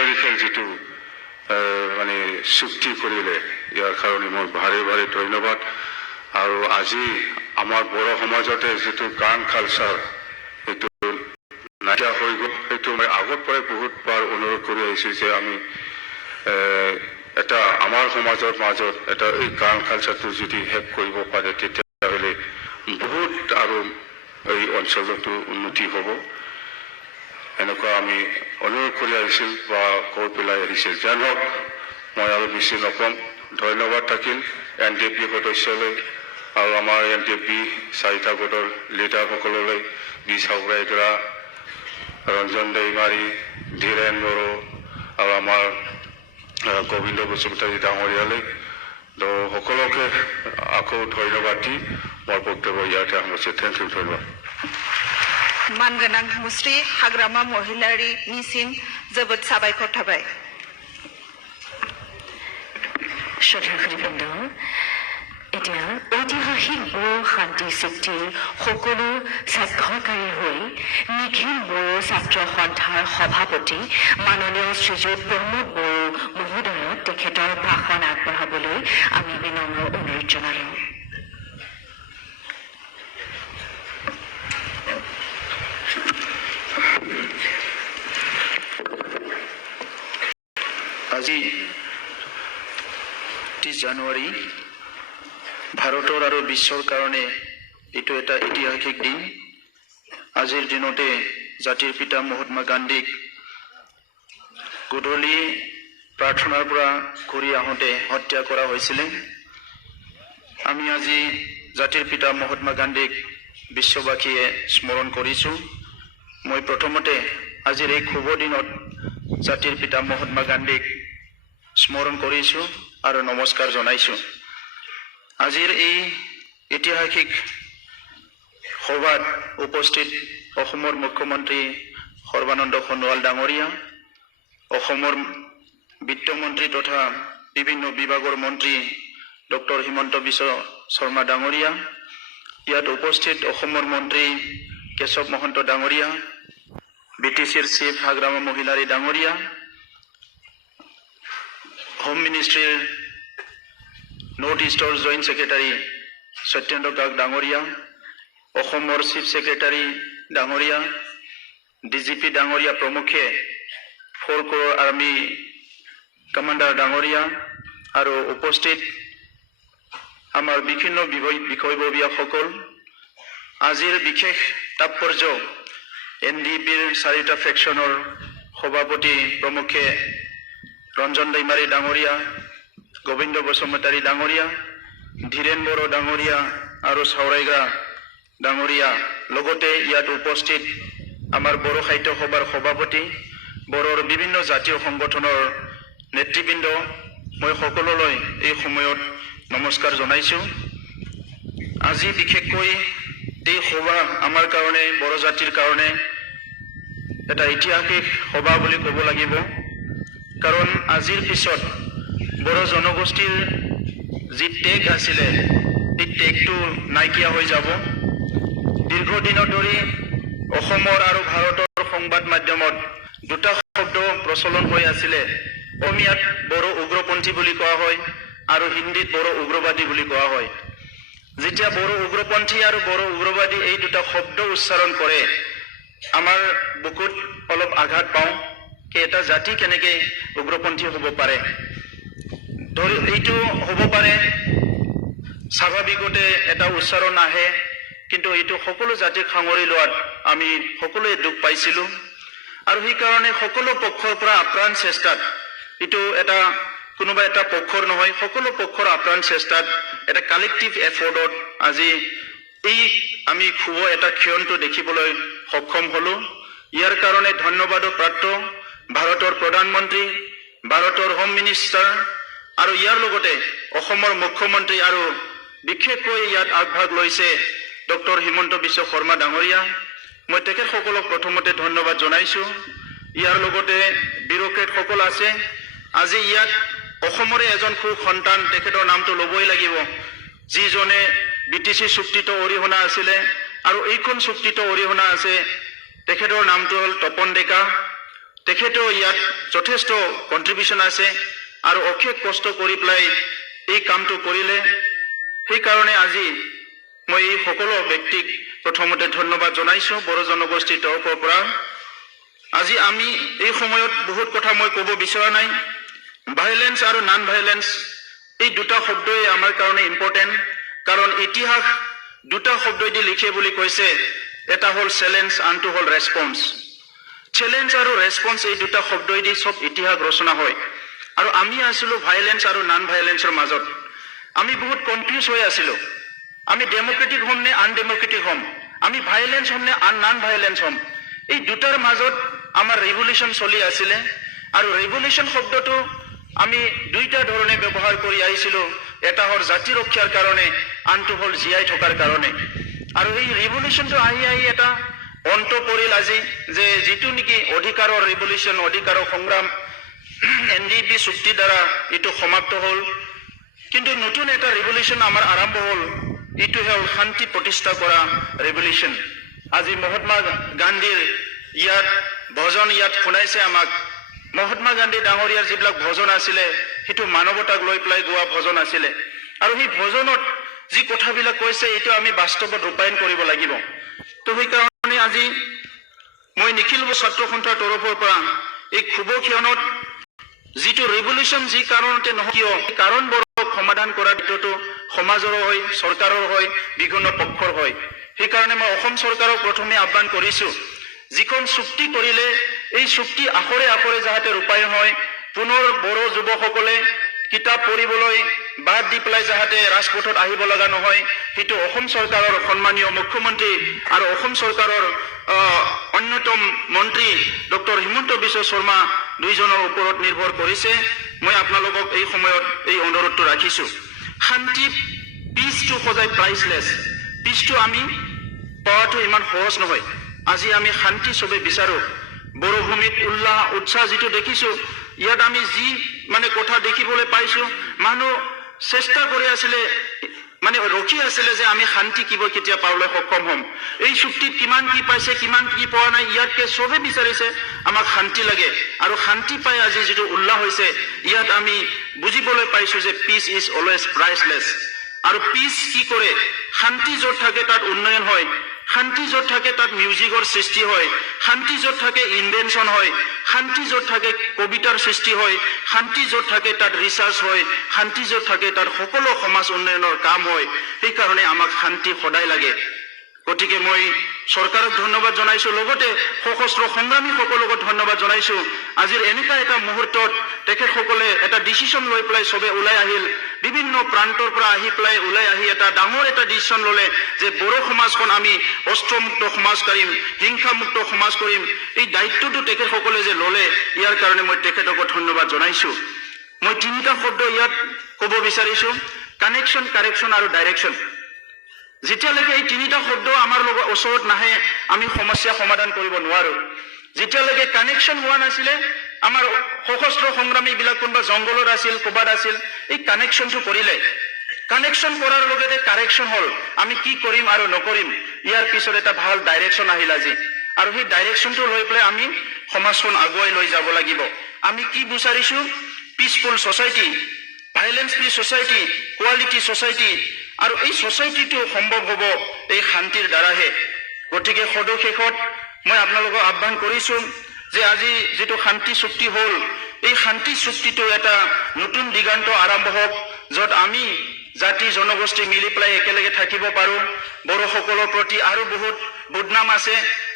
Historical যিটো মানে চুক্তি কৰিলে ইয়াৰ কাৰণে মই ভাৰে ভাৰে ধন্যবাদ। আৰু আজি আমাৰ বড়ো সমাজতে যিটো গান কালচাৰ সেইটো নাইকিয়া হৈ গ'ল, সেইটো মই আগৰ পৰাই বহুতবাৰ অনুৰোধ কৰি আহিছোঁ যে আমি এটা আমাৰ সমাজৰ মাজত এটা এই গান কালচাৰটো যদি শেষ কৰিব পাৰে তেতিয়াহ'লে বহুত আৰু এই অঞ্চলতো উন্নতি হ'ব। এনেকুৱা আমি অনুৰোধ কৰি আহিছিল বা কৈ পেলাই আহিছিল। যেন হওক মই আৰু বেছি নকম, ধন্যবাদ থাকিল NDP সদস্যলৈ আৰু আমাৰ NDP 4টা গোটৰ লিডাৰসকললৈ, বি চাউৰাইগৰা, ৰঞ্জন দৈমাৰী, ধীৰেন বড়ো আৰু আমাৰ গোবিন্দ বসুমতাৰী ডাঙৰীয়ালৈ সকলোকে আকৌ ধন্যবাদ দি মোৰ বক্তব্য ইয়াতে সামৰিছোঁ। থেংক ইউ, ধন্যবাদ। मानगोनां मुस्रि हाग्रामा महिलारिनिसिम जोबोद साबायखर थाबाय। শ্ৰদ্ধাশীলবৃন্দ, এতিয়া ঐতিহাসিক বড়ো শান্তি চুক্তিৰ সকলো স্বাক্ষৰকাৰী হৈ নিখিল বড়ো ছাত্ৰ সন্থাৰ সভাপতি মাননীয় শ্ৰীযুত প্ৰমোদ বড়ো মহোদয়ক তেখেতৰ ভাষণ আগবঢ়াবলৈ আমি বিনম্ৰ অনুৰোধ জনালোঁ। আজি 30 জানুৱাৰী ভাৰতৰ আৰু বিশ্বৰ কাৰণে এইটো এটা ঐতিহাসিক দিন। আজিৰ দিনতে জাতিৰ পিতা মহাত্মা গান্ধীক গধূলি প্ৰাৰ্থনাৰ পৰা ঘূৰি আহোঁতে হত্যা কৰা হৈছিলে। আমি আজি জাতিৰ পিতা মহাত্মা গান্ধীক বিশ্ববাসীয়ে স্মৰণ কৰিছোঁ। মই প্ৰথমতে আজিৰ এই শুভ দিনত জাতিৰ পিতা মহাত্মা গান্ধীক স্মৰণ কৰিছোঁ আৰু নমস্কাৰ জনাইছোঁ। আজিৰ এই ঐতিহাসিক সভাত উপস্থিত অসমৰ মুখ্যমন্ত্ৰী সৰ্বানন্দ সোণোৱাল ডাঙৰীয়া, অসমৰ বিত্তমন্ত্ৰী তথা বিভিন্ন বিভাগৰ মন্ত্ৰী ডক্টৰ হিমন্ত বিশ্ব শৰ্মা ডাঙৰীয়া, ইয়াত উপস্থিত অসমৰ মন্ত্ৰী কেশৱ মহন্ত ডাঙৰীয়া, BTCৰ চিফ হাগ্ৰামা মহিলাৰী ডাঙৰীয়া, হোম মিনিষ্ট্ৰীৰ নৰ্থ ইষ্টৰ জইণ্ট ছেক্ৰেটাৰী সত্যেন্দ্ৰ কাক ডাঙৰীয়া, অসমৰ চিফ ছেক্ৰেটাৰী ডাঙৰীয়া, DGP ডাঙৰীয়া প্ৰমুখে 4 crore আৰ্মি কমাণ্ডাৰ ডাঙৰীয়া আৰু উপস্থিত আমাৰ বিভিন্ন বিষয়ববীয়াসকল, আজিৰ বিশেষ তাৎপৰ্য NDPৰ 4টা ফেকশ্যনৰ সভাপতি প্ৰমুখে ৰঞ্জন দৈমাৰী ডাঙৰীয়া, গোবিন্দ বসুমতাৰী ডাঙৰীয়া, ধীৰেন বড়ো ডাঙৰীয়া আৰু চাউৰাইগৰা ডাঙৰীয়া, লগতে ইয়াত উপস্থিত আমাৰ বড়ো সাহিত্য সভাৰ সভাপতি, বড়োৰ বিভিন্ন জাতীয় সংগঠনৰ নেতৃবৃন্দ, মই সকলোলৈ এই সময়ত নমস্কাৰ জনাইছোঁ। আজি বিশেষকৈ এই সভা আমাৰ কাৰণে, বড়ো জাতিৰ কাৰণে এটা ঐতিহাসিক সভা বুলি ক'ব লাগিব। কাৰণ আজিৰ পিছত বড়ো জনগোষ্ঠীৰ যি টেগ আছিলে এই টেগটো নাইকিয়া হৈ যাব। দীৰ্ঘদিনৰ ধৰি অসমৰ আৰু ভাৰতৰ সংবাদ মাধ্যমত দুটা শব্দ প্ৰচলন হৈ আছিলে। অসমীয়াত বড়ো উগ্ৰপন্থী বুলি কোৱা হয় আৰু হিন্দীত বড়ো উগ্ৰবাদী বুলি কোৱা হয়। যেতিয়া বড়ো উগ্ৰপন্থী আৰু বড়ো উগ্ৰবাদী এই দুটা শব্দ উচ্চাৰণ কৰে, আমাৰ বুকুত অলপ আঘাত পাওঁ যে এটা জাতি কেনেকৈ উগ্ৰপন্থী হ'ব পাৰে। এইটো হ'ব পাৰে স্বাভাৱিকতে এটা উচ্চাৰণ আহে, কিন্তু এইটো সকলো জাতিক সাঙুৰি লোৱাত আমি সকলোৱে দুখ পাইছিলোঁ। আৰু সেইকাৰণে সকলো পক্ষৰ পৰা আপ্ৰাণ চেষ্টাত, এইটো এটা কোনোবা এটা পক্ষৰ নহয়, সকলো পক্ষৰ আপ্ৰাণ চেষ্টাত এটা কালেক্টিভ এফৰ্টত আজি এই আমি শুভ এটা ক্ষণটো দেখিবলৈ সক্ষম হ'লোঁ। ইয়াৰ কাৰণে ধন্যবাদৰ পাত্ৰ ভাৰতৰ প্ৰধানমন্ত্ৰী, ভাৰতৰ হোম মিনিষ্টাৰ আৰু ইয়াৰ লগতে অসমৰ মুখ্যমন্ত্ৰী আৰু বিশেষকৈ ইয়াত আগভাগ লৈছে ডক্টৰ হিমন্ত বিশ্ব শৰ্মা ডাঙৰীয়া। মই তেখেতসকলক প্ৰথমতে ধন্যবাদ জনাইছোঁ। ইয়াৰ লগতে বিউৰ'ক্ৰেটসকল আছে। আজি ইয়াত অসমৰে এজন সু সন্তান, তেখেতৰ নামটো ল'বই লাগিব, যিজনে BTC চুক্তিটো অৰিহণা আছিলে আৰু এইখন চুক্তিটো অৰিহণা আছে। তেখেতৰ নামটো হ'ল তপন ডেকা। তেখেতো ইয়াত যথেষ্ট কণ্ট্ৰিবিউশ্যন আছে আৰু অশেষ কষ্ট কৰি পেলাই এই কামটো কৰিলে। সেইকাৰণে আজি মই এই সকলো ব্যক্তিক প্ৰথমতে ধন্যবাদ জনাইছোঁ বড়ো জনগোষ্ঠীৰ তৰফৰ পৰা। আজি আমি এই সময়ত বহুত কথা মই ক'ব বিচৰা নাই। ভাইলেন্স আৰু নন ভাইলেন্স এই দুটা শব্দই আমাৰ কাৰণে ইম্পৰ্টেণ্ট, কাৰণ ইতিহাস দুটা শব্দই লিখে বুলি কৈছে। এটা হ'ল চেলেঞ্জ, আনটো হ'ল ৰেছপন্স। চেলেঞ্জ আৰু ৰেছপন্স এই দুটা শব্দই চব ইতিহাস ৰচনা হয়। আৰু আমি আছিলোঁ ভাইলেন্স আৰু নন ভাইলেন্সৰ মাজত। আমি বহুত কনফিউজ হৈ আছিলোঁ। আমি ডেমক্ৰেটিক হ'ম নে আনডেমক্ৰেটিক হ'ম, আমি ভাইলেন্স হ'ম নে নন ভাইলেন্স হ'ম, এই দুটাৰ মাজত আমাৰ ৰেভলিউশ্যন চলি আছিলে। আৰু ৰেভলিউশ্যন শব্দটো আমি দুইটা ধৰণে ব্যৱহাৰ কৰি আহিছিলোঁ। এটা হ'ল জাতি ৰক্ষাৰ কাৰণে, আনটো হ'ল জীয়াই থকাৰ কাৰণে। আৰু এই ৰেভলিউশ্যনটো আহি আহি এটা অন্ত পৰিল আজি, যে যিটো নেকি অধিকাৰৰ ৰেভলিউশ্যন, অধিকাৰৰ সংগ্ৰাম NDP চুক্তিৰ দ্বাৰা এইটো সমাপ্ত হ'ল। কিন্তু নতুন এটা ৰেভলিউশ্যন আমাৰ আৰম্ভ হ'ল, এইটো হ'ল শান্তি প্ৰতিষ্ঠা কৰা ৰেভলিউশ্যন। আজি মহাত্মা গান্ধীৰ ইয়াত ভজন ইয়াত শুনাইছে আমাক। মহাত্মা গান্ধী ডাঙৰীয়াৰ যিবিলাক ভজন আছিলে সেইটো মানৱতাক লৈ পেলাই গোৱা ভজন আছিলে। আৰু সেই ভজনত যি কথাবিলাক কৈছে এইটো আমি বাস্তৱত ৰূপায়ণ কৰিব লাগিব। তো সেইকাৰণে আজি মই নিখিল ছাত্ৰ সন্থাৰ তৰফৰ পৰা এই শুভ ক্ষণত যিটো ৰেভলিউশ্যন যি কাৰণতে নহয় কিয়, এই কাৰণবোৰক সমাধান কৰাৰ দায়িত্বটো সমাজৰো হয়, চৰকাৰৰ হয়, বিভিন্ন পক্ষৰ হয়। সেইকাৰণে মই অসম চৰকাৰক প্ৰথমে আহ্বান কৰিছোঁ, যিখন চুক্তি কৰিলে এই চুক্তি আখৰে আখৰে যাতে ৰূপায়ণ হয়, পুনৰ বড়ো যুৱকসকলে কিতাপ পঢ়িবলৈ বাদ দি পেলাই যাতে ৰাজপথত আহিব লগা নহয়, সেইটো অসম চৰকাৰৰ সন্মানীয় মুখ্যমন্ত্ৰী আৰু অসম চৰকাৰৰ অন্যতম মন্ত্ৰী ডক্টৰ হিমন্ত বিশ্ব শৰ্মা দুইজনৰ ওপৰত নিৰ্ভৰ কৰিছে। মই আপোনালোকক এই সময়ত এই অনুৰোধটো ৰাখিছোঁ। শান্তি, পিচটো সদায় প্ৰাইচলেছ। পিচটো আমি পোৱাটো ইমান সহজ নহয়। আজি আমি শান্তি চবে বিচাৰোঁ। বড়োভূমিত উৎসাহ যিটো দেখিছোঁ, ইয়াত আমি যি কথা দেখিবলৈ পাইছোঁ, মানুহ চেষ্টা কৰি আছিলে, ৰখি আছিলে যে আমি শান্তি কেতিয়া পাবলৈ সক্ষম হ'ম। এই চুক্তিত কিমান কি পাইছে, কিমান কি পোৱা নাই, ইয়াতকে চবে বিচাৰিছে আমাক শান্তি লাগে। আৰু শান্তি পাই আজি যিটো উল্লাস হৈছে, ইয়াত আমি বুজিবলৈ পাইছোঁ যে পিচ ইজ অলৱেজ প্ৰাইচলেছ। আৰু পিচ কি কৰে, শান্তি য'ত থাকে তাত উন্নয়ন হয়, শান্তি য'ত থাকে তাত মিউজিকৰ সৃষ্টি হয়, শান্তি য'ত থাকে ইনভেনশ্যন হয়, শান্তি য'ত থাকে কবিতাৰ সৃষ্টি হয়, শান্তি য'ত থাকে তাত ৰিচাৰ্চ হয়, শান্তি য'ত থাকে তাত সকলো সমাজ উন্নয়নৰ কাম হয়। সেইকাৰণে আমাক শান্তি সদায় লাগে। গতিকে মই চৰকাৰক ধন্যবাদ জনাইছোঁ, লগতে সশস্ত্ৰ সংগ্ৰামীসকলকো ধন্যবাদ জনাইছোঁ। আজিৰ এনেকুৱা এটা মুহূৰ্তত তেখেতসকলে এটা ডিচিশ্যন লৈ পেলাই চবে ওলাই আহিল, বিভিন্ন প্ৰান্তৰ পৰা আহি পেলাই ওলাই আহি এটা ডাঙৰ এটা ডিচিশ্যন ল'লে যে বড়ো সমাজখন আমি অস্ত্ৰমুক্ত সমাজ কৰিম, হিংসামুক্ত সমাজ কৰিম। এই দায়িত্বটো তেখেতসকলে যে ল'লে, ইয়াৰ কাৰণে মই তেখেতকো ধন্যবাদ জনাইছোঁ। মই তিনিটা শব্দ ইয়াত ক'ব বিচাৰিছোঁ, কানেকশ্যন, কাৰেকশ্যন আৰু ডাইৰেকশ্যন। যেতিয়ালৈকে এই তিনিটা শব্দ আমাৰ লগত ওচৰত নাহে, আমি সমস্যা সমাধান কৰিব নোৱাৰোঁ। যেতিয়ালৈকে কানেকশ্যন হোৱা নাছিলে, আমাৰ সশস্ত্ৰ সংগ্ৰামীবিলাক কোনোবা জংঘলত আছিল, ক'ৰবাত আছিল, এই কানেকশ্যনটো কৰিলে। কানেকশ্যন কৰাৰ লগতে কাৰেকশ্যন হ'ল, আমি কি কৰিম আৰু নকৰিম, ইয়াৰ পিছত এটা ভাল ডাইৰেকশ্যন আহিল আজি। আৰু সেই ডাইৰেকশ্যনটো লৈ পেলাই আমি সমাজখন আগুৱাই লৈ যাব লাগিব। আমি কি বিচাৰিছোঁ, peaceful society, violence free society, quality society. আৰু এই ছ'চাইটিটো সম্ভৱ হ'ব এই শান্তিৰ দ্বাৰাহে। গতিকে সদশেষত মই আপোনালোকক আহ্বান কৰিছোঁ যে আজি যিটো শান্তি চুক্তি হ'ল, এই শান্তি চুক্তিটো এটা নতুন দিগান্ত আৰম্ভ হওক, য'ত আমি জাতি জনগোষ্ঠী মিলি পেলাই একেলগে থাকিব পাৰোঁ। বড়োসকলৰ প্ৰতি আৰু বহুত বদনাম আছে,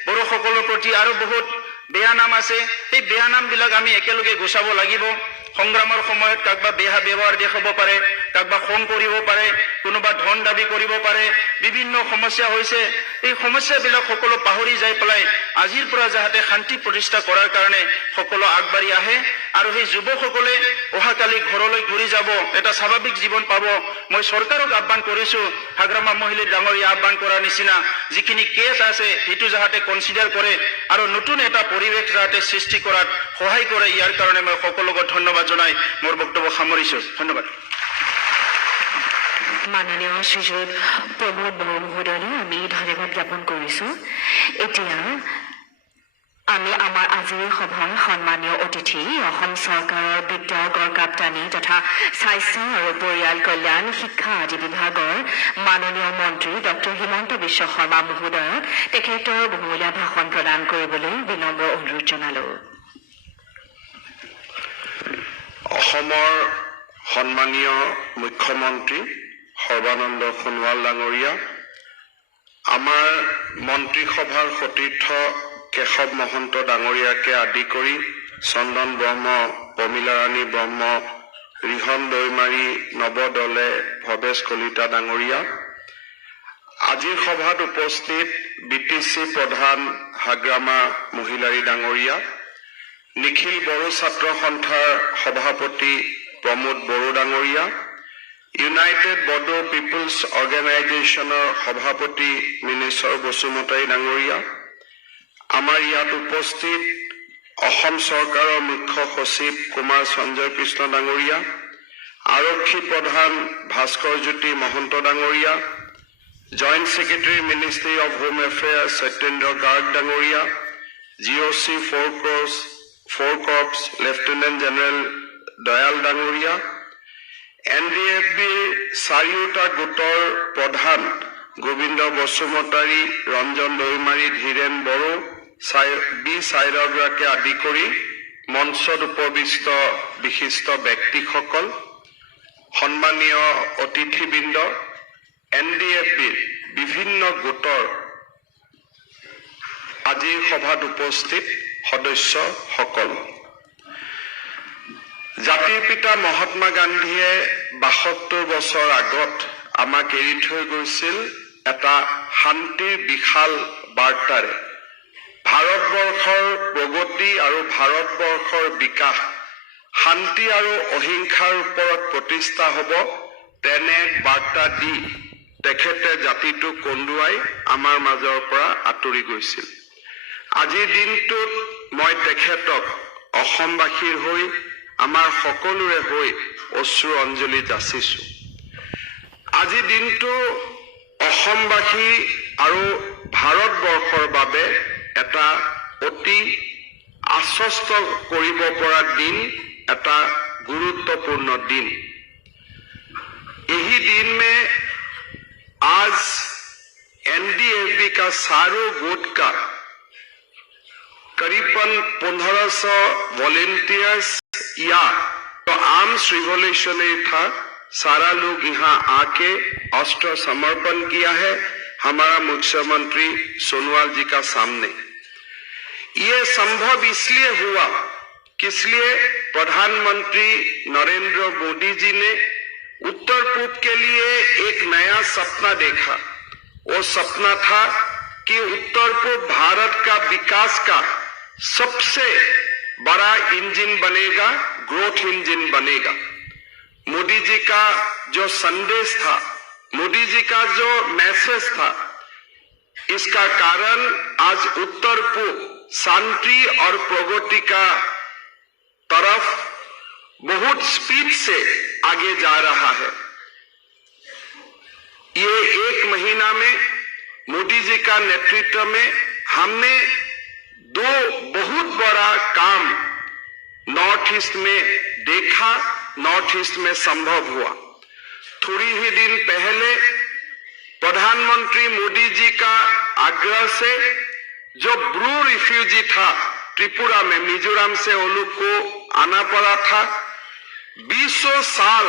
বড়োসকলৰ প্ৰতি আৰু বহুত বেয়া নাম আছে। সেই বেয়া নামবিলাক আমি একেলগে গুচাব লাগিব। সংগ্ৰামৰ সময়ত কাৰোবাৰ বেয়া ব্যৱহাৰ দেখাব পাৰে, কাৰোবাৰ খং কৰিব পাৰে, কোনোবা ধন দাবী কৰিব পাৰে, বিভিন্ন সমস্যা হৈছে। এই সমস্যাবিলাক সকলো পাহৰি যাই পেলাই আজিৰ পৰা যাতে শান্তি প্ৰতিষ্ঠা কৰাৰ কাৰণে সকলো আগবাঢ়ি আহে। আৰু সেই যুৱকসকলে অহাকালি ঘৰলৈ ঘূৰি যাব, এটা স্বাভাৱিক জীৱন পাব। মই চৰকাৰক আহ্বান কৰিছোঁ, হাগ্ৰামা মহিলা ডাঙৰীয়া আহ্বান কৰাৰ নিচিনা যিখিনি কেছ আছে সেইটো যাতে কনচিডাৰ কৰে আৰু নতুন এটা পৰিৱেশ যাতে সৃষ্টি কৰাত সহায় কৰে। ইয়াৰ কাৰণে মই সকলোকে ধন্যবাদ জনাই মোৰ বক্তব্য সামৰিছোঁ। ধন্যবাদ। মাননীয় শ্ৰীযুত প্ৰমোদ বড়ো মহোদয়লৈ আমি ধন্যবাদ জ্ঞাপন কৰিছোঁ। এতিয়া আমি আমাৰ আজিৰ সভাৰ সন্মানীয় অতিথি অসম চৰকাৰৰ বিত্ত গড়কাপ্তানি তথা স্বাস্থ্য আৰু পৰিয়াল কল্যাণ শিক্ষা আদি বিভাগৰ মাননীয় মন্ত্ৰী ডক্টৰ হিমন্ত বিশ্ব শৰ্মা মহোদয়ক তেখেতৰ বহুমূলীয়া ভাষণ প্ৰদান কৰিবলৈ বিনম্ৰ অনুৰোধ জনালোঁ। অসমৰ সন্মানীয় মুখ্যমন্ত্ৰী সৰ্বানন্দ সোণোৱাল ডাঙৰীয়া, আমাৰ মন্ত্ৰীসভাৰ সতীৰ্থ কেশৱ মহন্ত ডাঙৰীয়াকে আদি কৰি চন্দন ব্ৰহ্ম, প্ৰমীলা ৰাণী ব্ৰহ্ম, ৰিহন দৈমাৰী, নৱদলে, ভৱেশ কলিতা ডাঙৰীয়া, আজিৰ সভাত উপস্থিত BTC প্ৰধান হাগ্ৰামা মহিলাৰী ডাঙৰীয়া, নিখিল বড়ো ছাত্ৰ সন্থাৰ সভাপতি প্ৰমোদ বড়ো ডাঙৰীয়া, ইউনাইটেড বড়ো পিপলছ অৰ্গেনাইজেশ্যনৰ সভাপতি মিনেশ্বৰ বসুমতাৰী ডাঙৰীয়া, আমাৰ ইয়াত উপস্থিত অসম চৰকাৰৰ মুখ্য সচিব কুমাৰ সঞ্জয় কৃষ্ণ ডাঙৰীয়া, আৰক্ষী প্ৰধান ভাস্কৰ জ্যোতি মহন্ত ডাঙৰীয়া, joint secretary ministry of home affairs Satyendra Garg ডাঙৰীয়া, GOC 4 corps lieutenant general Dayal ডাঙৰীয়া, NDFBৰ চাৰিওটা গোটৰ প্ৰধান গোবিন্দ বসুমতাৰী, ৰঞ্জন দৈমাৰী, ধীৰেন বড়ো, বি চাইৰগৰাকী আদি কৰি মঞ্চত উপবিষ্ট বিশিষ্ট ব্যক্তিসকল, সন্মানীয় অতিথিবৃন্দ, NDFBৰ বিভিন্ন গোটৰ আজিৰ সভাত উপস্থিত সদস্যসকল, জাতিৰ পিতা মহাত্মা গান্ধীয়ে ৭২ বছৰ আগত আমাক এৰি থৈ গৈছিল এটা শান্তিৰ বিশাল বাৰ্তাৰে। ভাৰতবৰ্ষৰ প্ৰগতি আৰু ভাৰতবৰ্ষৰ বিকাশ শান্তি আৰু অহিংসাৰ ওপৰত প্ৰতিষ্ঠা হ'ব, তেনে বাৰ্তা দি তেখেতে জাতিটোক কন্দুৱাই আমাৰ মাজৰ পৰা আঁতৰি গৈছিল। আজিৰ দিনটোত মই তেখেতক অসমবাসীৰ হৈ আমাৰ সকলোৰে হৈ অশ্ৰু অঞ্জলি যাচিছো। আজি দিনটো অসমবাসী আৰু ভাৰতবৰ্ষৰ বাবে এটা অতি আশ্বস্ত কৰিব পৰা দিন, এটা গুৰুত্বপূर्ण दिन। यही दिन में आज NDFB का सारों गुट का करीबन 1500 वॉलेंटियर्स या तो आर्म्स रिवॉल्यूशनरी था, सारा लोग यहाँ आके अस्त्र समर्पण किया है हमारा मुख्यमंत्री सोनोवाल जी का सामने। ये संभव इसलिए हुआ कि इसलिए प्रधानमंत्री नरेंद्र मोदी जी ने उत्तर पूर्व के लिए एक नया सपना देखा। वो सपना था कि उत्तर पूर्व भारत का विकास का सबसे बड़ा इंजन बनेगा, ग्रोथ इंजन बनेगा। मोदी जी का जो संदेश था, मोदी जी का जो मैसेज था, इसका कारण आज उत्तर पूर्व शांति और प्रगति का तरफ बहुत स्पीड से आगे जा रहा है। ये 1 महीना में मोदी जी का नेतृत्व में हमने 2 बहुत बड़ा काम नॉर्थ ईस्ट में देखा, नॉर्थ ईस्ट में संभव हुआ। थोड़ी ही दिन पहले प्रधानमंत्री मोदी जी का आग्रह से जो ब्रू रिफ्यूजी था त्रिपुरा में, मिजोरम से वो लोग को आना पड़ा था। 20 साल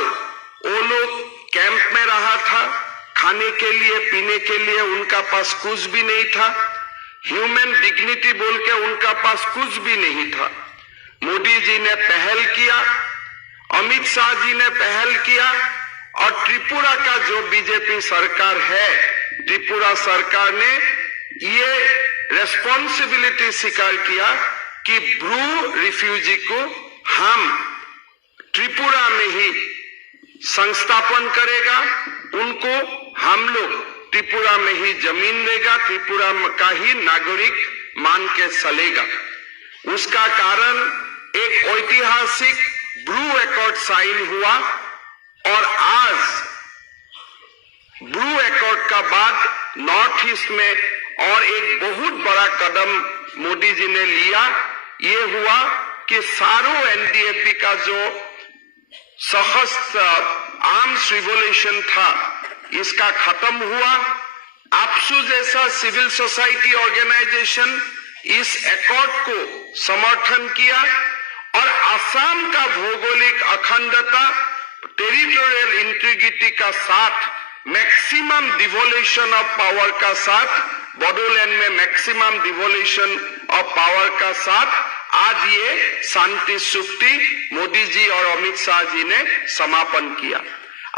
वो लोग कैंप में रहा था, खाने के लिए पीने के लिए उनका पास कुछ भी नहीं था, ह्यूमन डिग्निटी बोल के उनका पास कुछ भी नहीं था। मोदी जी ने पहल किया, अमित शाह जी ने पहल किया और त्रिपुरा का जो बीजेपी सरकार है, त्रिपुरा सरकार ने ये रेस्पॉन्सिबिलिटी स्वीकार किया कि ब्रू रिफ्यूजी को हम त्रिपुरा में ही संस्थापन करेगा, उनको हम लोग त्रिपुरा में ही जमीन देगा, त्रिपुरा का ही नागरिक मान के चलेगा। उसका कारण एक ऐतिहासिक ब्रू एकॉर्ड साइन हुआ और आज ब्रू एकॉर्ड का बाद नॉर्थ ईस्ट में और एक बहुत बड़ा कदम मोदी जी ने लिया ये हुआ कि सारों एनडीएफबी का जो सशस्त्र आर्म्स रिवोल्यूशन था इसका खत्म हुआ। आपसू जैसा सिविल सोसाइटी ऑर्गेनाइजेशन इस एकॉर्ड को समर्थन किया और असम का भौगोलिक अखंडता टेरिटोरियल इंटीग्रिटी का साथ मैक्सिमम डिवोल्यूशन ऑफ पावर का साथ बोडोलैंड में मैक्सिमम डिवोल्यूशन ऑफ पावर का साथ आज ये शांति चुक्ति मोदी जी और अमित शाह जी ने समापन किया।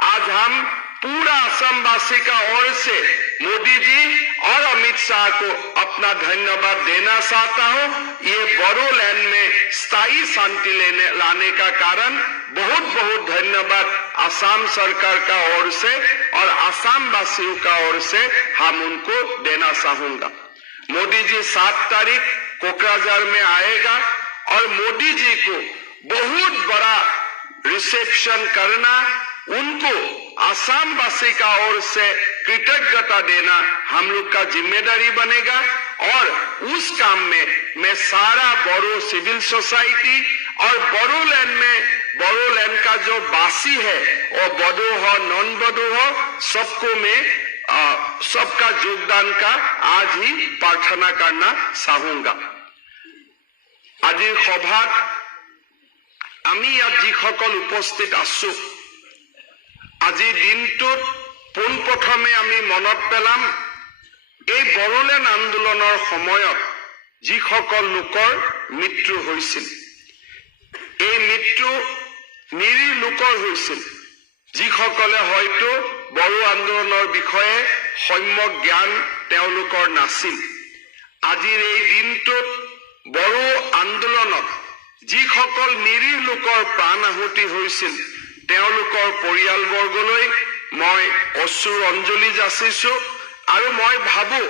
आज हम पूरा असमवासी का ओर से मोदी जी और अमित शाह को अपना धन्यवाद देना चाहता हूं। ये बोडोलैंड में स्थायी शांति लाने का कारण बहुत बहुत धन्यवाद असम सरकार का ओर से और असम वासियों का ओर से हम उनको देना चाहूंगा। मोदी जी 7 तारीख कोकराझार में आएगा और मोदी जी को बहुत बड़ा रिसेप्शन करना, उनको असम वासी का ओर से कृतज्ञता देना हम लोग का जिम्मेदारी बनेगा। और उस काम में मैं सारा बोडो सिविल सोसाइटी और बोडोलैंड में बोडोलैंड का जो वासी है वो बोडो हो नॉन बोडो हो सबको मैं सबका योगदान का आज ही प्रार्थना करना चाहूंगा। আজিৰ সভাত আমি ইয়াত যিসকল উপস্থিত আছো আজিৰ দিনটোত পোনপ্ৰথমে আমি মনত পেলাম এই বড়োলেণ্ড আন্দোলনৰ সময়ত যিসকল লোকৰ মৃত্যু হৈছিল। এই মৃত্যু নিৰীহ লোকৰ হৈছিল যিসকলে হয়তো বড়ো আন্দোলনৰ বিষয়ে সম্যক জ্ঞান তেওঁলোকৰ নাছিল। আজিৰ এই দিনটোত বড়ো আন্দোলনত যিসকল নিৰীহ লোকৰ প্ৰাণ আহুতি হৈছিল তেওঁলোকৰ পৰিয়ালবৰ্গলৈ মই অশ্ৰুৰ অঞ্জলি যাচিছো। আৰু মই ভাবো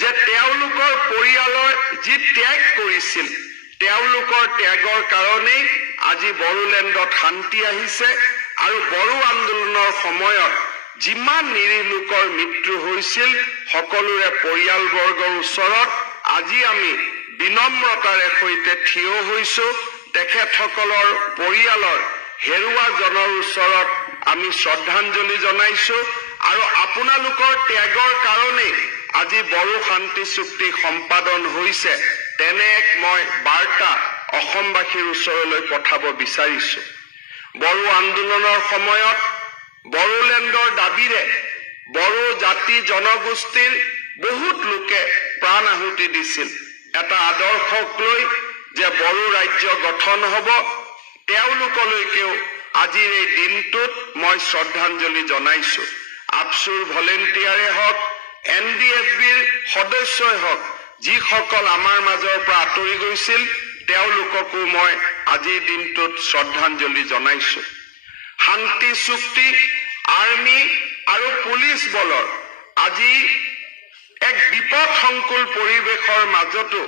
যে তেওঁলোকৰ পৰিয়ালৰ যি ত্যাগ কৰিছিল তেওঁলোকৰ ত্যাগৰ কাৰণেই আজি বড়োলেণ্ডত শান্তি আহিছে। আৰু বড়ো আন্দোলনৰ সময়ত যিমান নিৰীহ লোকৰ মৃত্যু হৈছিল সকলোৰে পৰিয়ালবৰ্গৰ ওচৰত আজি আমি বিনম্ৰতাৰে সৈতে থিয় হৈছো। তেখেতসকলৰ পৰিয়ালৰ হেৰুৱা জনৰ ওচৰত আমি শ্ৰদ্ধাঞ্জলি জনাইছো। আৰু আপোনালোকৰ ত্যাগৰ কাৰণে আজি বড়ো শান্তি চুক্তি সম্পাদন হৈছে তেনে এক মই বাৰ্তা অসমবাসীৰ ওচৰলৈ পঠাব বিচাৰিছো। বড়ো আন্দোলনৰ সময়ত বড়োলেণ্ডৰ দাবীৰে বড়ো জাতি জনগোষ্ঠীৰ বহুত লোকে প্ৰাণ আহুতি দিছিল। এটা আদৰ্শক লৈ যে বড়ো ৰাজ্য গঠন হ'ব তেওঁলোকলৈকেও আজিৰ এই দিনটোত মই শ্ৰদ্ধাঞ্জলি জনাইছো। আপচুৰ ভলেণ্টিয়াৰে হওক এনডিএফবিৰ সদস্যই হওক যিসকল আমাৰ মাজৰ পৰা আঁতৰি গৈছিল তেওঁলোককো মই আজিৰ দিনটোত শ্ৰদ্ধাঞ্জলি জনাইছো। শান্তি চুক্তি আৰ্মি আৰু পুলিচ বলৰ আজি এক বিপদসংকুল পৰিৱেশৰ মাজতো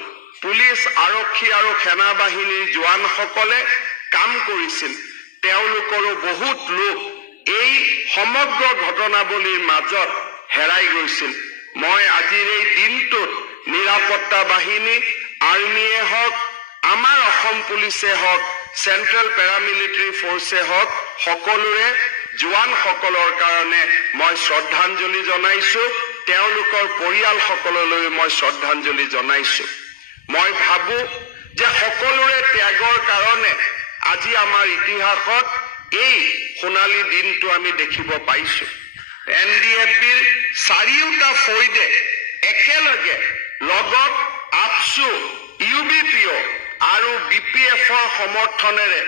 পুলিচ আৰক্ষী আৰু সেনা বাহিনীৰ জোৱানসকলে কাম কৰিছিল। তেওঁলোকৰো বহুত লোক এই সমগ্ৰ ঘটনাৱলীৰ মাজত হেৰাই গৈছিল। মই আজিৰ এই দিনটোত নিৰাপত্তা বাহিনী আৰ্মিয়ে হওক আমাৰ অসম পুলিচে হওক চেণ্ট্ৰেল পেৰামিলিটাৰী ফ'ৰ্চে হওক সকলোৰে জোৱানসকলৰ কাৰণে মই শ্ৰদ্ধাঞ্জলি জনাইছো। তেওঁলোকৰ পৰিয়ালসকললৈ মই শ্ৰদ্ধাঞ্জলি জনাইছো। মই ভাবো যে সকলোৰে ত্যাগৰ কাৰণে আজি আমাৰ ইতিহাসত এই সোণালী দিনটো আমি দেখিব পাইছো। এনডিএফবিৰ চাৰিওটা ফৈদে একেলগে লগত আপচু ইউবিপিঅ আৰু বিপিএফৰ সমৰ্থনেৰে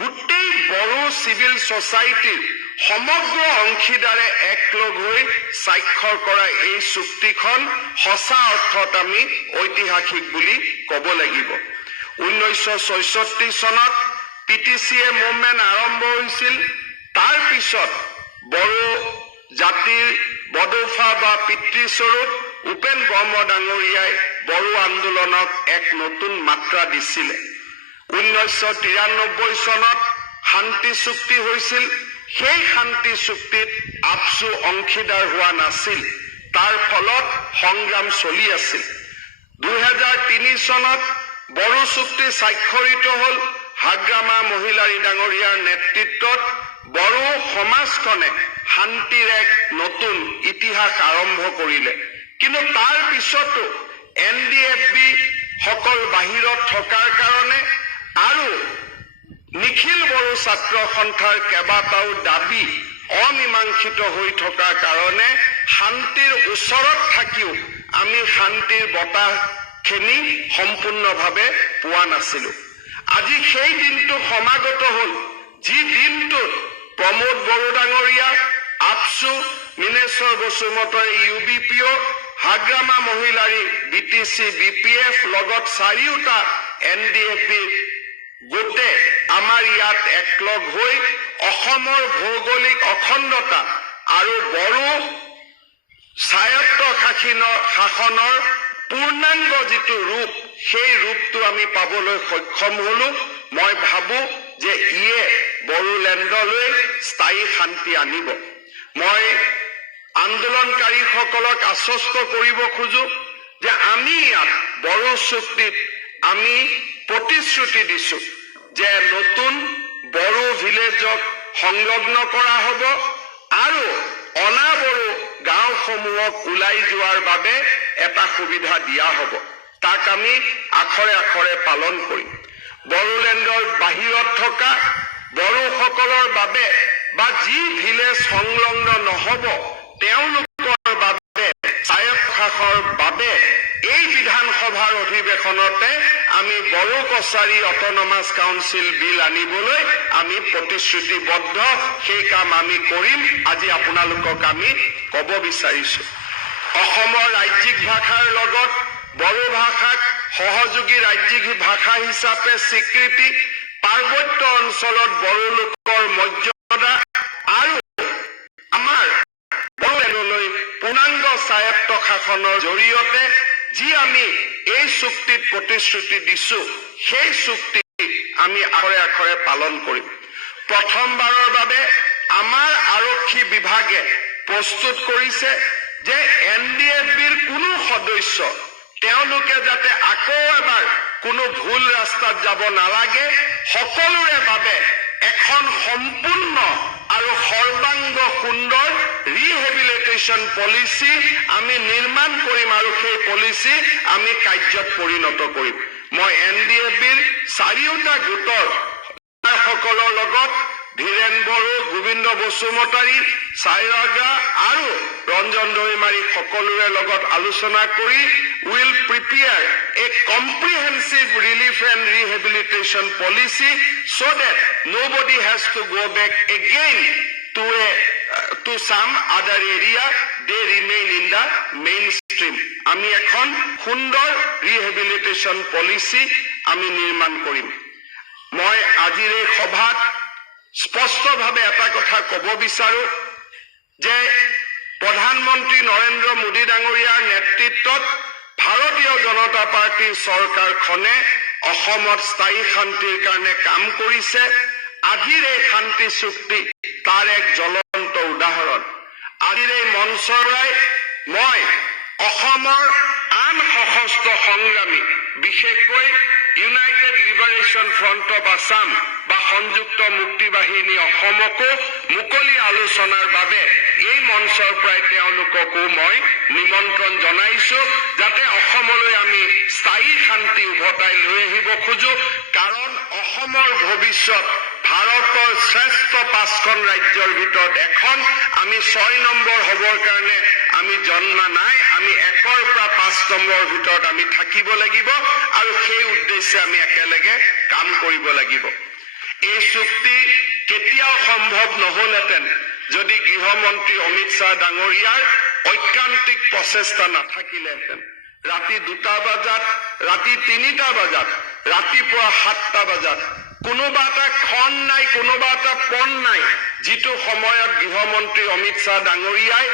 গোটেই বড়ো চিভিল ছ'চাইটিৰ সমগ্ৰ অংশীদাৰে একলগ হৈ স্বাক্ষৰ কৰা এই চুক্তিখন সঁচা অৰ্থত আমি ঐতিহাসিক বুলি ক'ব লাগিব। 1966 চনত পিটিচিএ মুভমেণ্ট আৰম্ভ হৈছিল। তাৰ পিছত বড়ো জাতিৰ বডৌফা বা পিতৃস্বৰূপ উপেন ব্ৰহ্ম ডাঙৰীয়াই বড়ো আন্দোলনক এক নতুন মাত্ৰা দিছিলে। 1993 চনত শান্তি চুক্তি হৈছিল। সেই শান্তি চুক্তিত আপচু অংশীদাৰ হোৱা নাছিল। তাৰ ফলত সংগ্ৰাম চলি আছিল। 2003 চনত বড়ো চুক্তি স্বাক্ষৰিত হ'ল হাগ্ৰামা মহিলাৰী ডাঙৰীয়াৰ নেতৃত্বত বড়ো সমাজখনে শান্তিৰ এক নতুন ইতিহাস আৰম্ভ কৰিলে কিন্তু তাৰ পিছতো NDFB সকল বাহিৰত থকাৰ কাৰণে আৰু নিখিল বড়ো ছাত্ৰ সন্থাৰ কেইবাটাও দাবী অমীমাংসিত হৈ থকাৰ কাৰণে শান্তিৰ ওচৰত থাকিও আমি শান্তিৰ বতাহখিনি সম্পূৰ্ণভাৱে পোৱা নাছিলো আজি সেই দিনটো সমাগত হ'ল যি দিনটোত প্ৰমোদ বড়ো ডাঙৰীয়া আপসু Mineshwar Basumatary UBPO Hagrama Mohilary BTC BPF লগত চাৰিওটা NDFB গোটে আমাৰ ইয়াত একলগ হৈ অসমৰ ভৌগোলিক অখণ্ডতা আৰু বড়ো স্বায়ত্ত শাসনৰ পূৰ্ণাংগ যিটো ৰূপ সেই ৰূপটো আমি পাবলৈ সক্ষম হলো মই ভাবো যে ইয়ে বড়োলেণ্ডলৈ স্থায়ী শান্তি আনিব মই আন্দোলনকাৰীসকলক আশ্বস্ত কৰিব খোজো যে আমি ইয়াত বড়ো চুক্তিত আমি প্ৰতিশ্ৰুতি দিছো যে নতুন বড়ো ভিলেজক সংলগ্ন কৰা হ'ব আৰু অনাবড়ো গাঁওসমূহক ওলাই যোৱাৰ বাবে এটা সুবিধা দিয়া হ'ব তাক আমি আখৰে আখৰে পালন কৰিম বড়োলেণ্ডৰ বাহিৰত থকা বড়োসকলৰ বাবে বা যি ভিলেজ সংলগ্ন নহ'ব তেওঁলোকৰ বাবে স্বায়ত্ত শাসনৰ বাবে এই বিধানসভাৰ অধিৱেশনতে আমি বড়ো কছাৰী অট'নমাছ কাউন্সিল বিল আনিবলৈ আমি প্ৰতিশ্ৰুতিবদ্ধ সেই কাম আমি কৰিম আজি আপোনালোকক আমি ক'ব বিচাৰিছো অসমৰ ৰাজ্যিক ভাষাৰ লগত বড়ো ভাষাক সহযোগী ৰাজ্যিক ভাষা হিচাপে স্বীকৃতি পাৰ্বত্য অঞ্চলত বড়ো লোকৰ মৰ্যাদা আৰু আমাৰ বড়োলেণ্ডলৈ পূৰ্ণাংগ স্বায়ত্ত শাসনৰ জৰিয়তে যি আমি এই চুক্তিত প্ৰতিশ্ৰুতি দিছো সেই চুক্তি আমি আখৰে আখৰে পালন কৰিম প্ৰথমবাৰৰ বাবে আমাৰ আৰক্ষী বিভাগে প্ৰস্তুত কৰিছে যে NDFBৰ কোনো সদস্য তেওঁলোকে যাতে আকৌ এবাৰ কোনো ভুল ৰাস্তাত যাব নালাগে সকলোৰে বাবে এখন সম্পূৰ্ণ আৰু সৰ্বাংগ সুন্দৰ ৰিহেবিলিটেশ্যন পলিচি আমি নিৰ্মাণ কৰিম আৰু সেই পলিচি আমি কাৰ্যত পৰিণত কৰিম মই NDFBৰ চাৰিওটা গোটৰ সকলৰ লগত ধীৰেন বড়ো গোবিন্দ বসুমতাৰী চাইৰাগা আৰু ৰঞ্জন দৈমাৰী সকলোৰে লগত আলোচনা কৰি will prepare a comprehensive relief and rehabilitation policy so that nobody has to go back again to some other area they remain in the mainstream আমি এখন সুন্দৰ rehabilitation policy আমি নিৰ্মাণ কৰিম মই আজিৰ এই সভাত স্পষ্টভাৱে এটা কথা ক'ব বিচাৰো যে প্ৰধানমন্ত্ৰী নৰেন্দ্ৰ মোদী ডাঙৰীয়াৰ নেতৃত্বত ভাৰতীয় জনতা পাৰ্টিৰ চৰকাৰখনে অসমত স্থায়ী শান্তিৰ কাৰণে কাম কৰিছে আজিৰ এই শান্তি চুক্তি তাৰ এক জ্বলন্ত উদাহৰণ আজিৰ এই মঞ্চৰ পৰাই মই অসমৰ আন সশস্ত্ৰ সংগ্ৰামী বিশেষকৈ United liberation front of Assam বা সংযুক্ত মুক্তি বাহিনী অসমকো মুকলি আলোচনাৰ বাবে এই মঞ্চৰ পৰাই তেওঁলোককো মই নিমন্ত্ৰণ জনাইছো যাতে অসমলৈ আমি স্থায়ী শান্তি উভতাই লৈ আহিব খোজো কাৰণ অসমৰ ভৱিষ্যত ভাৰতৰ শ্ৰেষ্ঠ 5খন ৰাজ্যৰ ভিতৰত এখন আমি 6 নম্বৰ হ'বৰ কাৰণে আমি জন্মা নাই আমি 1ৰ পৰা 5 নম্বৰৰ ভিতৰত আমি থাকিব লাগিব আৰু সেই উদ্দেশ্যে আমি একেলগে কাম কৰিব লাগিব এই চুক্তি কেতিয়াও সম্ভৱ নহলহেঁতেন যদি গৃহমন্ত্ৰী অমিত শ্বাহ ডাঙৰীয়াৰ ঐকান্তিক প্ৰচেষ্টা নাথাকিলেহেঁতেন ৰাতি 2টা বজাত ৰাতি 3টা বজাত ৰাতিপুৱা 7টা বজাত কোনোবা এটা খন নাই কোনোবা এটা পণ নাই যিটো সময়ত গৃহমন্ত্ৰী অমিত শ্বাহ ডাঙৰীয়াই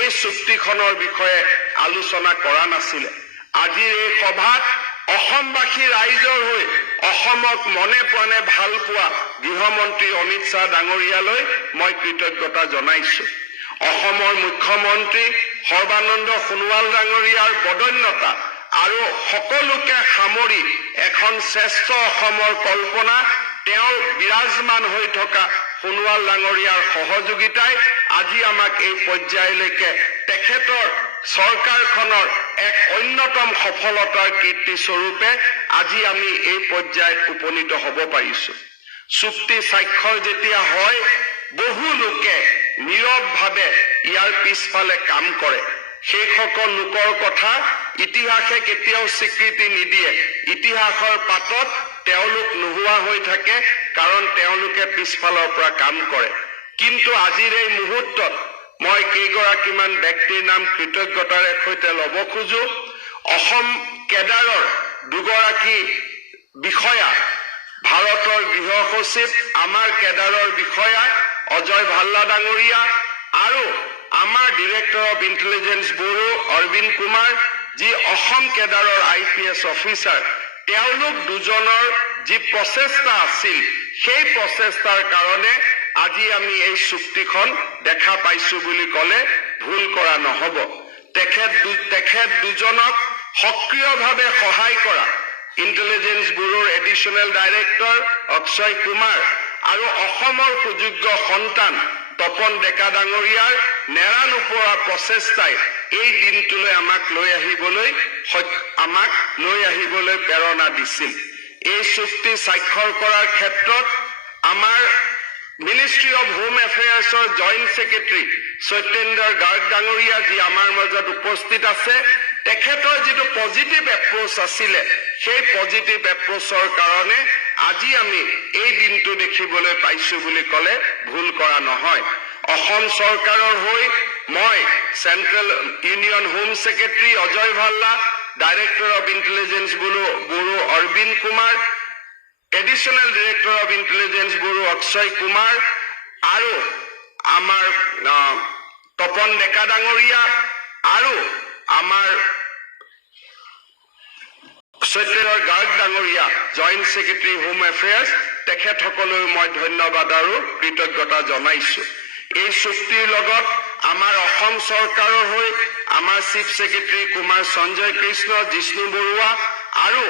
এই চুক্তিখনৰ বিষয়ে আলোচনা কৰা নাছিলে আজিৰ এই সভাত অসমবাসী ৰাইজৰ হৈ অসমক মনে প্ৰাণে ভাল পোৱা গৃহমন্ত্ৰী অমিত শ্বাহ ডাঙৰীয়ালৈ মই কৃতজ্ঞতা জনাইছো অসমৰ মুখ্যমন্ত্ৰী সৰ্বানন্দ সোণোৱাল ডাঙৰীয়াৰ বদন্যতা আৰু সকলোকে সামৰি এখন শ্ৰেষ্ঠ অসমৰ কল্পনা তেওঁৰ বিৰাজমান হৈ থকা সোণোৱাল ডাঙৰীয়াৰ সহযোগিতাই আজি আমাক এই পৰ্যায়লৈকে তেখেতৰ চৰকাৰখনৰ এক অন্যতম সফলতাৰ কীৰ্তি স্বৰূপে আজি আমি এই পৰ্যায়ত উপনীত হ'ব পাৰিছোঁ। চুক্তি স্বাক্ষৰ যেতিয়া হয় বহু লোকে নীৰৱভাৱে ইয়াৰ পিছফালে কাম কৰে। সেইসকল লোকৰ কথা ইতিহাসে কেতিয়াও স্বীকৃতি নিদিয়ে। ইতিহাসৰ পাতত তেওঁলোক নোহোৱা হৈ থাকে, কাৰণ তেওঁলোকে পিছফালৰ পৰা কাম কৰে। কিন্তু আজিৰ এই মুহূৰ্তত মই কেইগৰাকীমান ব্যক্তিৰ নাম কৃতজ্ঞতাৰে সৈতে ল'ব খোজো। অসম কেডাৰৰ দুগৰাকী বিষয়া, ভাৰতৰ গৃহ সচিব, আমাৰ কেডাৰৰ বিষয়া অজয় ভাল্লা ডাঙৰীয়া আৰু আমাৰ director of intelligence bureau Arvind Kumar, যি অসম কেডাৰৰ IPS অফিচাৰ, তেওঁলোক দুজনৰ যি প্ৰচেষ্টা আছিল, সেই প্ৰচেষ্টাৰ কাৰণে আজি আমি এই চুক্তিখন দেখা পাইছো বুলি ক'লে ভুল কৰা নহ'ব। তেখেত দুজনক সক্ৰিয়ভাৱে সহায় কৰা ইণ্টেলিজেন্স ব্যুৰোৰ এডিশ্যনেল ডাইৰেক্টৰ অক্ষয় কুমাৰ আৰু অসমৰ সুযোগ্য সন্তান তপন ডেকা ডাঙৰীয়াৰ নেৰা নোপোৱা প্ৰচেষ্টাই এই দিনটোলৈ আমাক লৈ আহিবলৈ প্ৰেৰণা দিছিল। এই চুক্তি স্বাক্ষৰ কৰাৰ ক্ষেত্ৰত আমাৰ মিনিষ্ট্ৰী অফ হোম এফেয়াৰ্ছৰ জইণ্ট ছেক্ৰেটাৰী সত্যেন্দ্ৰ গাৰ্গ ডাঙৰীয়া, যি আমাৰ মাজত উপস্থিত আছে, তেখেতৰ যিটো পজিটিভ এপ্ৰ'চ আছিলে, সেই পজিটিভ এপ্ৰ'চৰ কাৰণে আজি আমি এই দিনটো দেখিবলৈ পাইছো বুলি ক'লে ভুল কৰা নহয়। অসম চৰকাৰৰ হৈ মই central union home secretary Ajay Bhalla, director of intelligence bureau Arvind Kumar, additional director of intelligence bureau Akshay Kumar আৰু আমাৰ তপন ডেকা ডাঙৰীয়া আৰু আমাৰ সত্যেন্দ্ৰ গাৰ্গ ডাঙৰীয়া জইণ্ট ছেক্ৰেটাৰী হোম এফেয়াৰ্ছ, তেখেতসকলেও মই ধন্যবাদ আৰু কৃতজ্ঞতা জনাইছো। এই চুক্তিৰ লগত আমাৰ অসম চৰকাৰৰ হৈ আমাৰ চিফ ছেক্ৰেটাৰী কুমাৰ সঞ্জয় কৃষ্ণ, জিষ্ণু বৰুৱা আৰু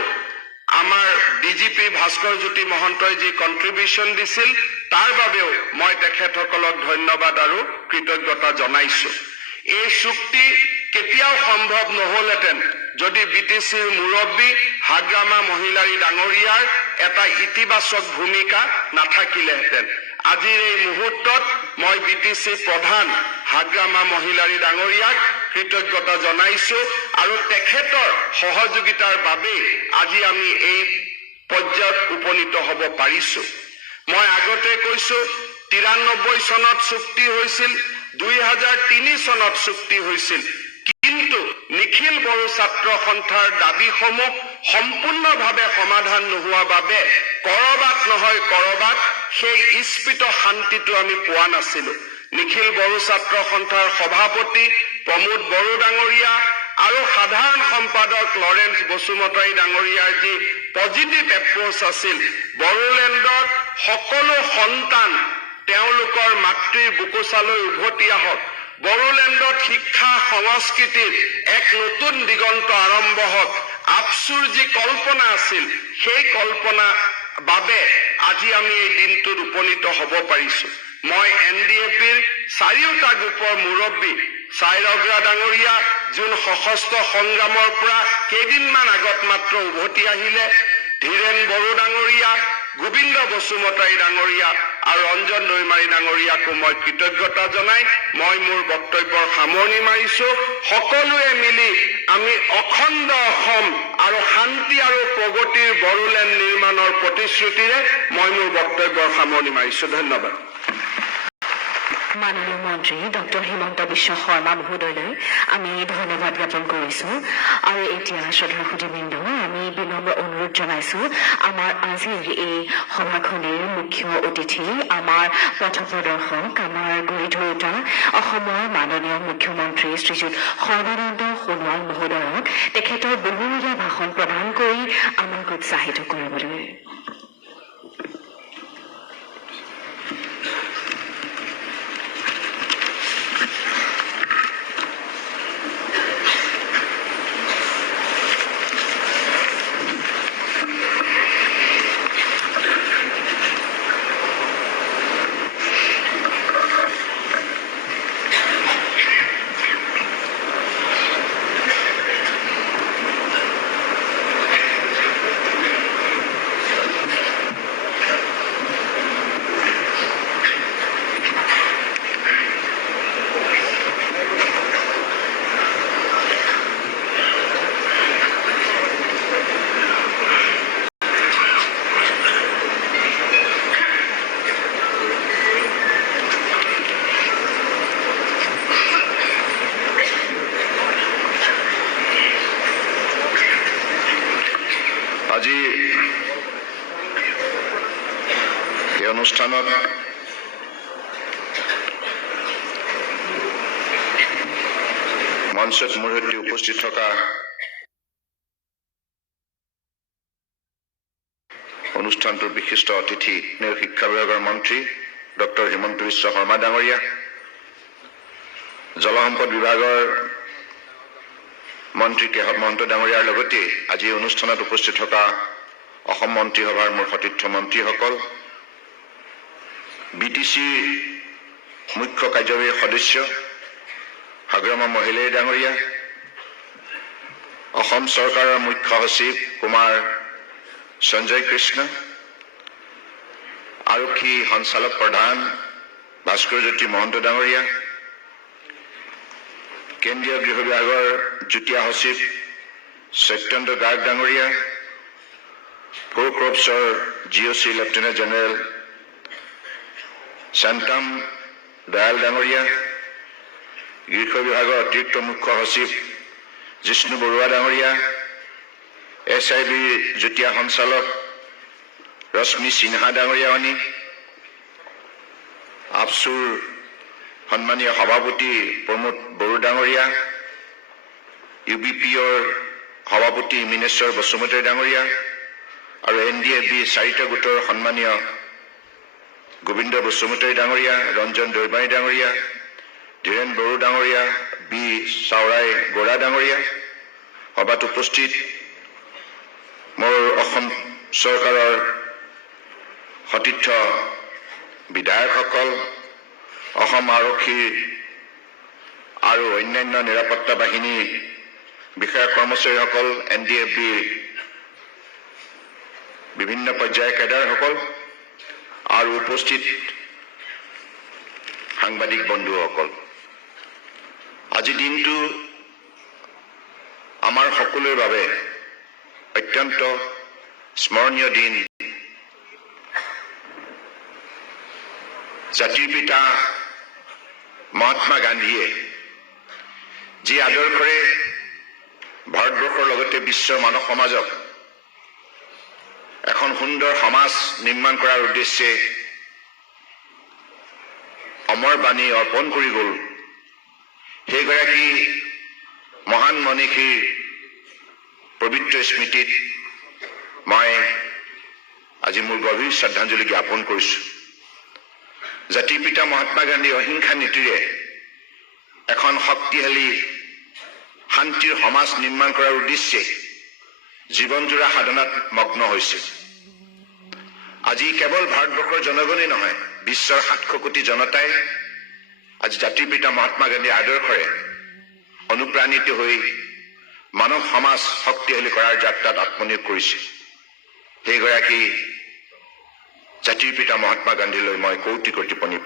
আমাৰ DGP ভাস্কৰ জ্যোতি মহন্তই যি কণ্ট্ৰিবিউশ্যন দিছিল, তাৰ বাবেও মই তেখেতসকলক ধন্যবাদ আৰু কৃতজ্ঞতা জনাইছো। এই চুক্তি কেতিয়াও সম্ভৱ নহ'লহেঁতেন যদি BTCৰ মুৰব্বী হাগ্ৰামা মহিলাৰী ডাঙৰীয়াৰ এটা ইতিবাচক ভূমিকা নাথাকিলেহেঁতেন। আজিৰ এই মুহূৰ্তত মই BTC প্ৰধান হাগ্ৰামা মহিলাৰী ডাঙৰীয়াক কৃতজ্ঞতা জনাইছো আৰু তেখেতৰ সহযোগিতাৰ বাবেই আজি আমি এই পৰ্যায়ত উপনীত হ'ব পাৰিছো। মই আগতে কৈছো 93 চনত চুক্তি হৈছিল, 2003 চনত চুক্তি হৈছিল, কিন্তু নিখিল বড়ো ছাত্ৰ সন্থাৰ দাবীসমূহ সম্পূৰ্ণভাৱে সমাধান নোহোৱা বাবে কৰবাত নহয় কৰবাত সেই ইস্পিত শান্তিটো আমি পোৱা নাছিলো। নিখিল বড়ো ছাত্ৰ সন্থাৰ সভাপতি প্ৰমোদ বড়ো ডাঙৰীয়া আৰু সাধাৰণ সম্পাদক লৰেন্স বসুমতাৰী ডাঙৰীয়াৰ যি পজিটিভ এপ্ৰ'চ আছিল, বড়োলেণ্ডত সকলো সন্তান তেওঁলোকৰ মাতৃৰ বুকুচালৈ উভতি আহক, বড়োলেণ্ডত শিক্ষা সংস্কৃতিৰ এক নতুন দিগন্ত আৰম্ভ হওক, আপচুৰ যি কল্পনা আছিল, সেই কল্পনা বাবে আজি আমি এই দিনটোত উপনীত হ'ব পাৰিছো। মই NDFBৰ চাৰিওটা গ্ৰুপৰ মুৰব্বী চাইৰগ্ৰা ডাঙৰীয়া, যোন সশস্ত্ৰ সংগ্ৰামৰ পৰা কেইদিনমান আগত মাত্ৰ উভতি আহিলে, ধীৰেন বড়ো ডাঙৰীয়া, গোবিন্দ বসুমতাৰী ডাঙৰীয়া আৰু ৰঞ্জন দৈমাৰী ডাঙৰীয়াকো মই কৃতজ্ঞতা জনাই মই মোৰ বক্তব্যৰ সামৰণি মাৰিছো। সকলোৱে মিলি আমি অখণ্ড অসম আৰু শান্তি আৰু প্ৰগতিৰ বড়োলেণ্ড নিৰ্মাণৰ প্ৰতিশ্ৰুতিৰে মই মোৰ বক্তব্যৰ সামৰণি মাৰিছো। ধন্যবাদ। মাননীয় মন্ত্ৰী ডক্টৰ হিমন্ত বিশ্ব শৰ্মা মহোদয়লৈ আমি ধন্যবাদ জ্ঞাপন কৰিছো। আৰু এতিয়া শ্ৰদ্ধাৰ সুধীবৃন্দ, আমি বিনম্ৰ অনুৰোধ জনাইছো আমাৰ আজিৰ এই সভাখনিৰ মুখ্য অতিথি, আমাৰ পথ প্ৰদৰ্শক, আমাৰ গুৰি ধৰোতা অসমৰ মাননীয় মুখ্যমন্ত্ৰী শ্ৰীযুত সৰ্বানন্দ সোণোৱাল মহোদয়ক তেখেতৰ বহুমূলীয়া ভাষণ প্ৰদান কৰি আমাক উৎসাহিত কৰিবলৈ। অনুষ্ঠানত মঞ্চত মোৰ সৈতে উপস্থিত থকা অনুষ্ঠানটোৰ বিশিষ্ট অতিথি শিক্ষা বিভাগৰ মন্ত্ৰী ডক্টৰ হিমন্ত বিশ্ব শৰ্মা ডাঙৰীয়া, জলসম্পদ বিভাগৰ মন্ত্ৰী কেশৱ মহন্ত ডাঙৰীয়াৰ লগতে আজি অনুষ্ঠানত উপস্থিত থকা অসম মন্ত্ৰীসভাৰ মোৰ সতীৰ্থ মন্ত্ৰীসকল, BTCৰ মুখ্য কাৰ্যবাহী সদস্য হাগ্ৰামা মহিলাৰী ডাঙৰীয়া, অসম চৰকাৰৰ মুখ্য সচিব কুমাৰ সঞ্জয় কৃষ্ণ, আৰক্ষী সঞ্চালক প্ৰধান ভাস্কৰজ্যোতি মহন্ত ডাঙৰীয়া, কেন্দ্ৰীয় গৃহ বিভাগৰ যুটীয়া সচিব সত্যেন্দ্ৰ গাৰ্গ ডাঙৰীয়া, ফ'ৰ ক্ৰপছৰ GOC lieutenant general Shantam Dayal ডাঙৰীয়া, গৃহ বিভাগৰ অতিৰিক্ত মুখ্য সচিব জিষ্ণু বৰুৱা ডাঙৰীয়া, SIB যুটীয়া সঞ্চালক ৰশ্মি সিনহা ডাঙৰীয়ানী, আপচুৰ সন্মানীয় সভাপতি প্ৰমোদ বড়ো ডাঙৰীয়া, UBPৰ সভাপতি মিনেশ্বৰ বসুমতাৰী ডাঙৰীয়া আৰু NDFB চাৰিটা গোটৰ সন্মানীয় গোবিন্দ বসুমতাৰী ডাঙৰীয়া, ৰঞ্জন দৈমাৰী ডাঙৰীয়া, ধীৰেন বড়ো ডাঙৰীয়া, B চাওৰাই গৌৰা ডাঙৰীয়া, সভাত উপস্থিত মোৰ অসম চৰকাৰৰ সতীৰ্থ বিধায়কসকল, অসম আৰক্ষীৰ আৰু অন্যান্য নিৰাপত্তা বাহিনীৰ বিষয়া কৰ্মচাৰীসকল, NDFB বিভিন্ন পৰ্যায়ৰ কেডাৰসকল আৰু উপস্থিত সাংবাদিক বন্ধুসকল, আজি দিনটো আমাৰ সকলোৰে বাবে অত্যন্ত স্মৰণীয় দিন। জাতিৰ পিতা মহাত্মা গান্ধীয়ে যি আদৰ্শৰে ভাৰতবৰ্ষৰ লগতে বিশ্বৰ মানৱ সমাজক এখন সুন্দৰ সমাজ নিৰ্মাণ কৰাৰ উদ্দেশ্যে অমৰ বাণী অৰ্পণ কৰি গ'ল, সেইগৰাকী মহান মনীষীৰ পবিত্ৰ স্মৃতিত মই আজি মোৰ গভীৰ শ্ৰদ্ধাঞ্জলি জ্ঞাপন কৰিছোঁ। জাতিৰ পিতা মহাত্মা গান্ধী অহিংসা নীতিৰে এখন শক্তিশালী শান্তিৰ সমাজ নিৰ্মাণ কৰাৰ উদ্দেশ্যে জীৱনজোৰা সাধনাত মগ্ন হৈছে। আজি কেৱল ভাৰতবৰ্ষৰ জনগণেই নহয়, বিশ্বৰ 700 কোটি জনতাই আজি জাতিৰ পিতা মহাত্মা গান্ধীৰ আদৰ্শৰে অনুপ্ৰাণিত হৈ মানৱ সমাজ শক্তিশালী কৰাৰ যাত্ৰাত আত্মনিয়োগ কৰিছে। সেইগৰাকী জাতিৰ পিতা মহাত্মা গান্ধীলৈ মই কৌটি টিপ্পনী